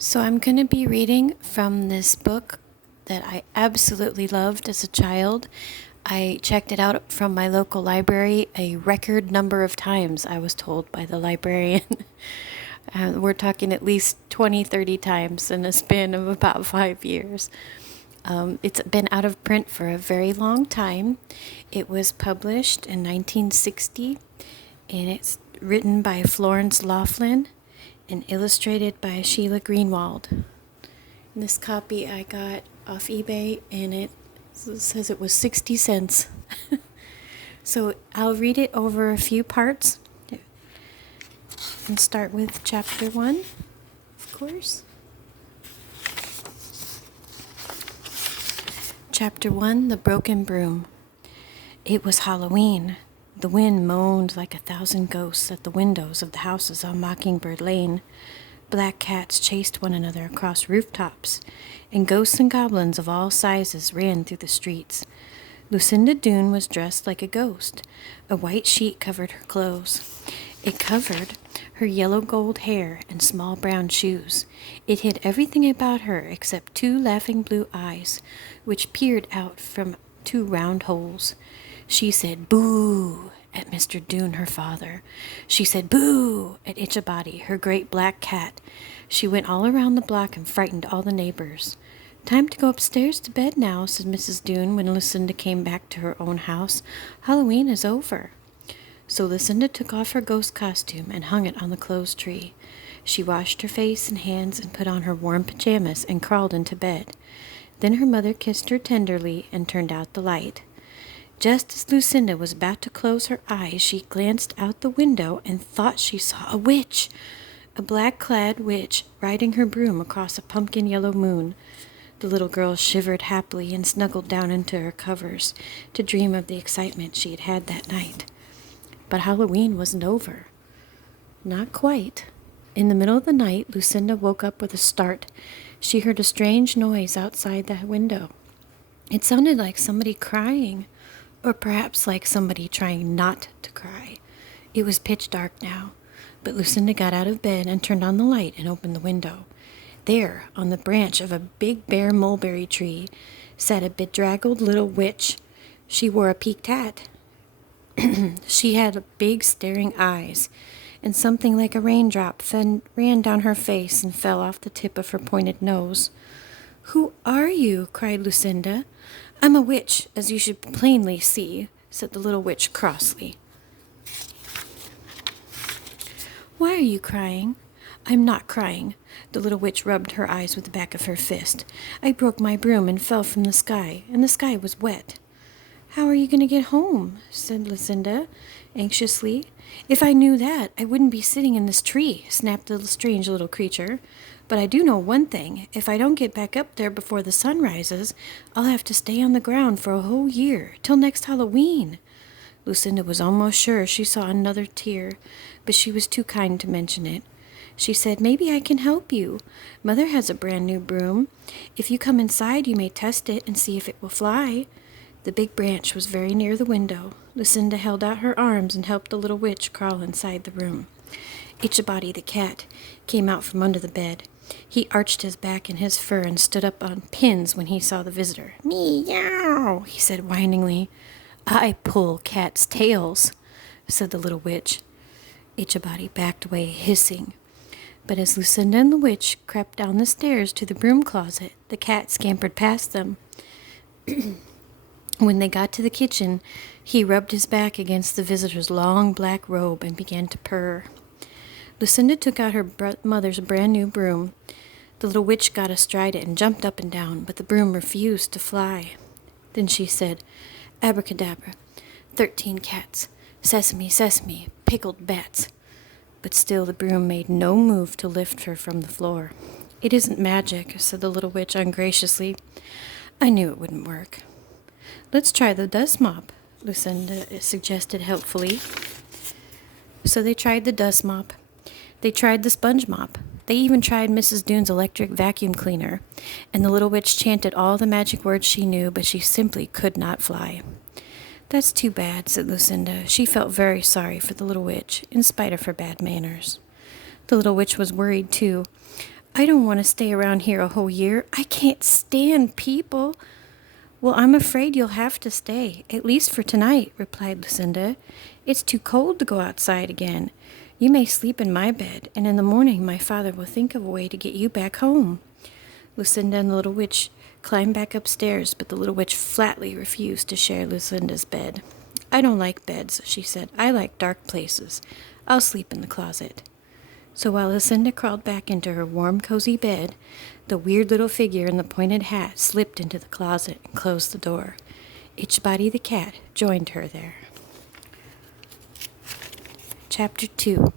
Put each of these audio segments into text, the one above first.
So I'm going to be reading from this book that I absolutely loved as a child. I checked it out from my local library a record number of times, I was told by the librarian. We're talking at least 20, 30 times in a span of about 5 years. It's been out of print for a very long time. It was published in 1960, and it's written by Florence Laughlin and illustrated by Sheila Greenwald. And this copy I got off eBay, and it says it was 60 cents. So I'll read it over a few parts and start with chapter 1, of course. Chapter 1, The Broken Broom. It was Halloween. The wind moaned like 1,000 ghosts at the windows of the houses on Mockingbird Lane. Black cats chased one another across rooftops, and ghosts and goblins of all sizes ran through the streets. Lucinda Doone was dressed like a ghost. A white sheet covered her clothes. It covered her yellow gold hair and small brown shoes. It hid everything about her except two laughing blue eyes, which peered out from two round holes. She said "Boo" at Mr. Doone, her father. She said "Boo" at Itchabody, her great black cat. She went all around the block and frightened all the neighbors. "Time to go upstairs to bed now," said Mrs. Doone when Lucinda came back to her own house. "Halloween is over." So Lucinda took off her ghost costume and hung it on the clothes tree. She washed her face and hands and put on her warm pajamas and crawled into bed. Then her mother kissed her tenderly and turned out the light. Just as Lucinda was about to close her eyes, she glanced out the window and thought she saw a witch, a black-clad witch riding her broom across a pumpkin-yellow moon. The little girl shivered happily and snuggled down into her covers to dream of the excitement she had had that night. But Halloween wasn't over. Not quite. In the middle of the night, Lucinda woke up with a start. She heard a strange noise outside the window. It sounded like somebody crying, or perhaps like somebody trying not to cry. It was pitch dark now, but Lucinda got out of bed and turned on the light and opened the window. There, on the branch of a big bare mulberry tree, sat a bedraggled little witch. She wore a peaked hat. She had big staring eyes, and something like a raindrop ran down her face and fell off the tip of her pointed nose. "Who are you?" cried Lucinda. "I'm a witch, as you should plainly see," said the little witch crossly. "Why are you crying?" "I'm not crying." The little witch rubbed her eyes with the back of her fist. "I broke my broom and fell from the sky, and the sky was wet." "How are you going to get home?" said Lucinda anxiously. "If I knew that, I wouldn't be sitting in this tree," snapped the strange little creature. "But I do know one thing. If I don't get back up there before the sun rises, I'll have to stay on the ground for a whole year, till next Halloween." Lucinda was almost sure she saw another tear, but she was too kind to mention it. She said, "Maybe I can help you. Mother has a brand new broom. If you come inside, you may test it and see if it will fly." The big branch was very near the window. Lucinda held out her arms and helped the little witch crawl inside the room. Itchabody the cat came out from under the bed. He arched his back and his fur and stood up on pins when he saw the visitor. "Meow," he said whiningly. "I pull cats' tails," said the little witch. Itchabody backed away, hissing. But as Lucinda and the witch crept down the stairs to the broom closet, the cat scampered past them. When they got to the kitchen, he rubbed his back against the visitor's long black robe and began to purr. Lucinda took out her mother's brand new broom. The little witch got astride it and jumped up and down, but the broom refused to fly. Then she said, "Abracadabra, 13 cats, sesame, sesame, pickled bats." But still the broom made no move to lift her from the floor. "It isn't magic," said the little witch ungraciously. "I knew it wouldn't work." "Let's try the dust mop," Lucinda suggested helpfully. So they tried the dust mop. They tried the sponge mop. They even tried Mrs. Doone's electric vacuum cleaner, and the little witch chanted all the magic words she knew, but she simply could not fly. "That's too bad," said Lucinda. She felt very sorry for the little witch, in spite of her bad manners. The little witch was worried, too. I don't want to stay around here a whole year. I can't stand people. Well, I'm afraid you'll have to stay, at least for tonight, replied Lucinda. It's too cold to go outside again. You may sleep in my bed, and in the morning my father will think of a way to get you back home. Lucinda and the little witch climbed back upstairs, but the little witch flatly refused to share Lucinda's bed. I don't like beds, she said. I like dark places. I'll sleep in the closet. So while Lucinda crawled back into her warm, cozy bed, the weird little figure in the pointed hat slipped into the closet and closed the door. Itchbody the cat joined her there. Chapter 2.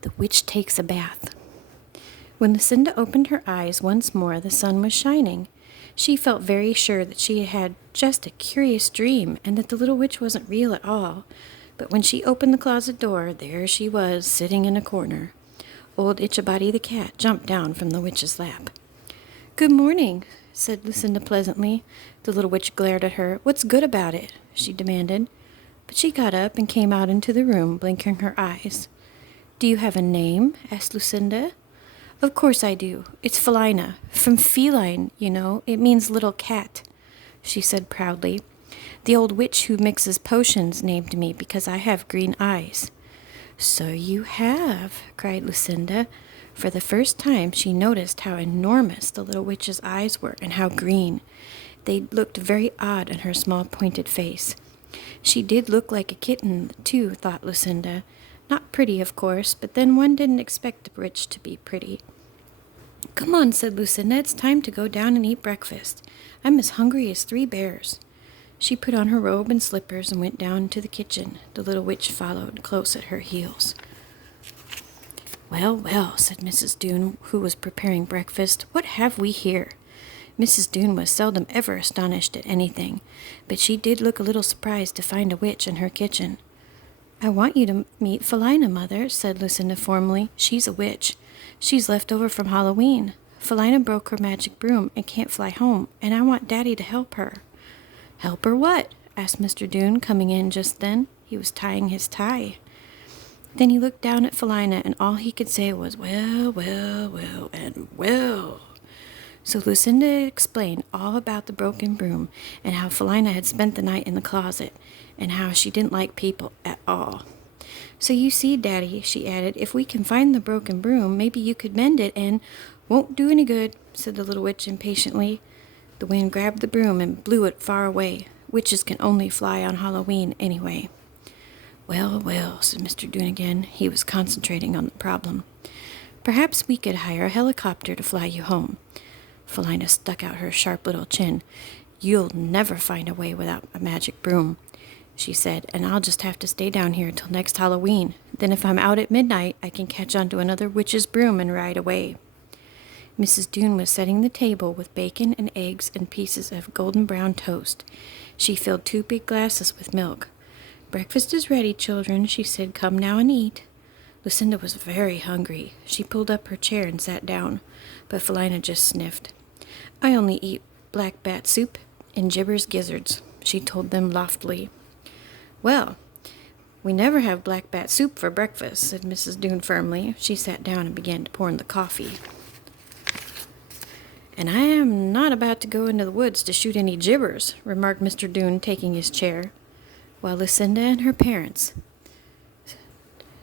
The Witch Takes a Bath. When Lucinda opened her eyes once more, the sun was shining. She felt very sure that she had just a curious dream and that the little witch wasn't real at all. But when she opened the closet door, there she was, sitting in a corner. Old Itchabody the cat jumped down from the witch's lap. "Good morning," said Lucinda pleasantly. The little witch glared at her. "What's good about it?" she demanded. But she got up and came out into the room, blinking her eyes. "Do you have a name?" asked Lucinda. "Of course I do. It's Felina. From feline, you know. It means little cat," she said proudly. "The old witch who mixes potions named me because I have green eyes." "So you have," cried Lucinda. For the first time she noticed how enormous the little witch's eyes were and how green. They looked very odd in her small pointed face. She did look like a kitten, too, thought Lucinda. Not pretty, of course, but then one didn't expect the witch to be pretty. "Come on," said Lucinda, "it's time to go down and eat breakfast. I'm as hungry as 3 bears. She put on her robe and slippers and went down to the kitchen. The little witch followed close at her heels. "Well, well," said Mrs. Doone, who was preparing breakfast, "what have we here?" Mrs. Doone was seldom ever astonished at anything, but she did look a little surprised to find a witch in her kitchen. "I want you to meet Felina, Mother," said Lucinda formally. "She's a witch. She's left over from Halloween. Felina broke her magic broom and can't fly home, and I want Daddy to help her." "Help her what?" asked Mr. Doone, coming in just then. He was tying his tie. Then he looked down at Felina, and all he could say was, "Well, well, well, and well." So Lucinda explained all about the broken broom, and how Felina had spent the night in the closet, and how she didn't like people at all. "So you see, Daddy," she added, "if we can find the broken broom, maybe you could mend it, and—" "Won't do any good," said the little witch impatiently. The wind grabbed the broom and blew it far away. Witches can only fly on Halloween anyway. "Well, well," said Mr. Doone again. He was concentrating on the problem. "Perhaps we could hire a helicopter to fly you home." Felina stuck out her sharp little chin. "You'll never find a way without a magic broom," she said, "and I'll just have to stay down here till next Halloween. Then if I'm out at midnight, I can catch onto another witch's broom and ride away." Mrs. Doone was setting the table with bacon and eggs and pieces of golden brown toast. She filled 2 big glasses with milk. "Breakfast is ready, children," she said. "Come now and eat." Lucinda was very hungry. She pulled up her chair and sat down, but Felina just sniffed. "I only eat black bat soup and Gibber's gizzards," she told them loftily. "Well, we never have black bat soup for breakfast," said Mrs. Doone firmly. She sat down and began to pour in the coffee. "And I am not about to go into the woods to shoot any gibbers," remarked Mr. Doone, taking his chair. While Lucinda and her parents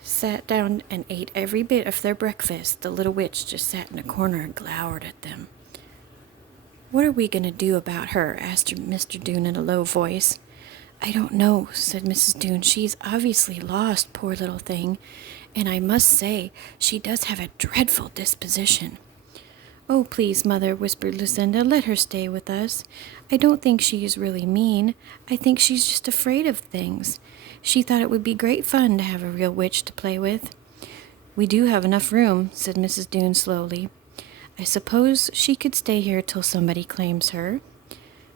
sat down and ate every bit of their breakfast, the little witch just sat in a corner and glowered at them. "What are we going to do about her?" asked Mr. Doone in a low voice. "I don't know," said Mrs. Doone. "She's obviously lost, poor little thing, and I must say she does have a dreadful disposition." "Oh, please, Mother," whispered Lucinda, "let her stay with us. I don't think she is really mean. I think she's just afraid of things. She thought it would be great fun to have a real witch to play with." "We do have enough room," said Mrs. Doone slowly. "I suppose she could stay here till somebody claims her."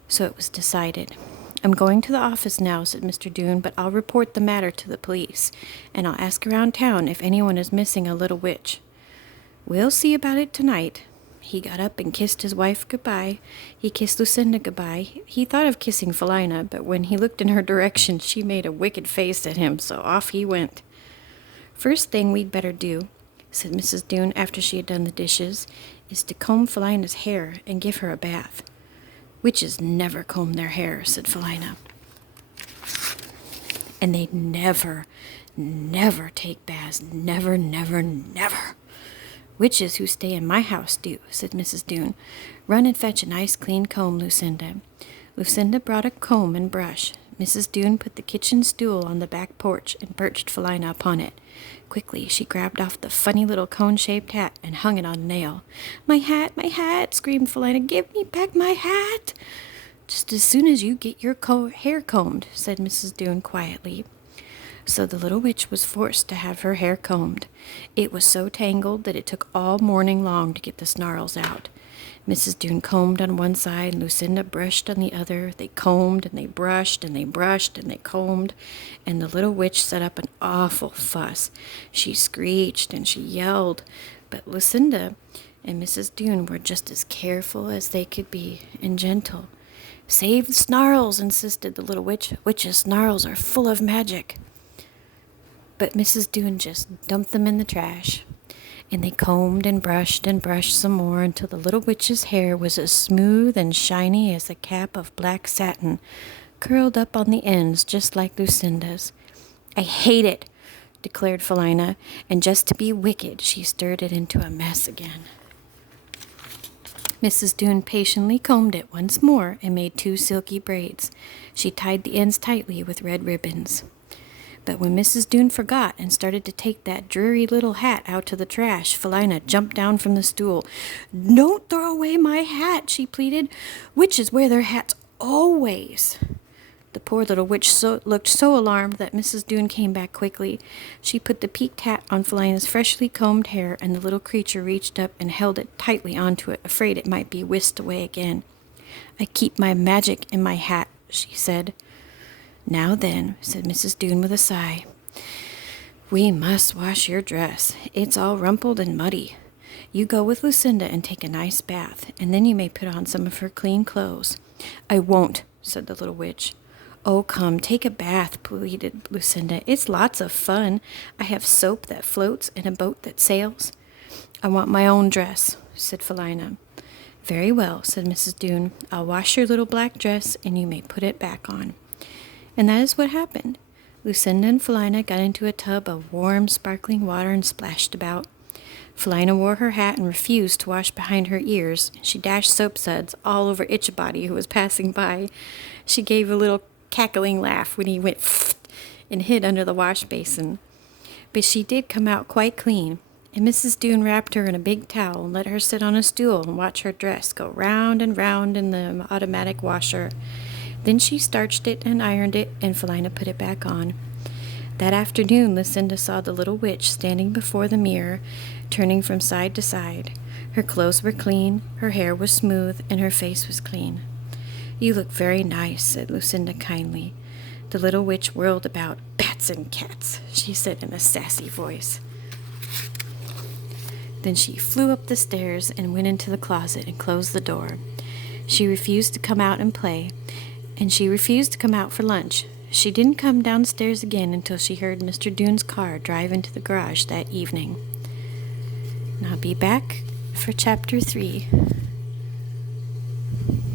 So it was decided. "I'm going to the office now," said Mr. Doone, "but I'll report the matter to the police, and I'll ask around town if anyone is missing a little witch. We'll see about it tonight." He got up and kissed his wife goodbye. He kissed Lucinda goodbye. He thought of kissing Felina, but when he looked in her direction, she made a wicked face at him, so off he went. "First thing we'd better do," said Mrs. Doone after she had done the dishes, is to comb Felina's hair and give her a bath. Witches never comb their hair, said Felina. And they never take baths. Never, never, never. Witches who stay in my house do, said Mrs. Doone. Run and fetch a nice clean comb, Lucinda. Lucinda brought a comb and brush. Mrs. Doone put the kitchen stool on the back porch and perched Felina upon it. Quickly, she grabbed off the funny little cone-shaped hat and hung it on a nail. My hat, screamed Felina. Give me back my hat. Just as soon as you get your hair combed, said Mrs. Doone quietly. So the little witch was forced to have her hair combed. It was so tangled that it took all morning long to get the snarls out. Mrs. Doone combed on one side and Lucinda brushed on the other. They combed and they brushed and they brushed and they combed, and the little witch set up an awful fuss. She screeched and she yelled, but Lucinda and Mrs. Doone were just as careful as they could be and gentle. Save the snarls, insisted the little witch. Witches' snarls are full of magic. But Mrs. Doone just dumped them in the trash. And they combed and brushed some more until the little witch's hair was as smooth and shiny as a cap of black satin, curled up on the ends just like Lucinda's. I hate it, declared Felina, and just to be wicked, she stirred it into a mess again. Mrs. Doone patiently combed it once more and made 2 silky braids. She tied the ends tightly with red ribbons. But when Mrs. Doone forgot and started to take that dreary little hat out to the trash, Felina jumped down from the stool. Don't throw away my hat, she pleaded. Witches wear their hats always. The poor little witch looked so alarmed that Mrs. Doone came back quickly. She put the peaked hat on Felina's freshly combed hair, and the little creature reached up and held it tightly onto it, afraid it might be whisked away again. I keep my magic in my hat, she said. Now then, said Mrs. Doone with a sigh, we must wash your dress. It's all rumpled and muddy. You go with Lucinda and take a nice bath, and then you may put on some of her clean clothes. I won't, said the little witch. Oh, come, take a bath, pleaded Lucinda. It's lots of fun. I have soap that floats and a boat that sails. I want my own dress, said Felina. Very well, said Mrs. Doone. I'll wash your little black dress, and you may put it back on. And that is what happened. Lucinda and Felina got into a tub of warm, sparkling water and splashed about. Felina wore her hat and refused to wash behind her ears. She dashed soap suds all over Itchabody, who was passing by. She gave a little cackling laugh when he went and hid under the wash basin. But she did come out quite clean, and Mrs. Doone wrapped her in a big towel and let her sit on a stool and watch her dress go round and round in the automatic washer. Then she starched it and ironed it, and Felina put it back on. That afternoon, Lucinda saw the little witch standing before the mirror, turning from side to side. Her clothes were clean, her hair was smooth, and her face was clean. You look very nice, said Lucinda kindly. The little witch whirled about. Bats and cats, she said in a sassy voice. Then she flew up the stairs and went into the closet and closed the door. She refused to come out and play, and she refused to come out for lunch. She didn't come downstairs again until she heard Mr. Doone's car drive into the garage that evening. And I'll be back for Chapter 3.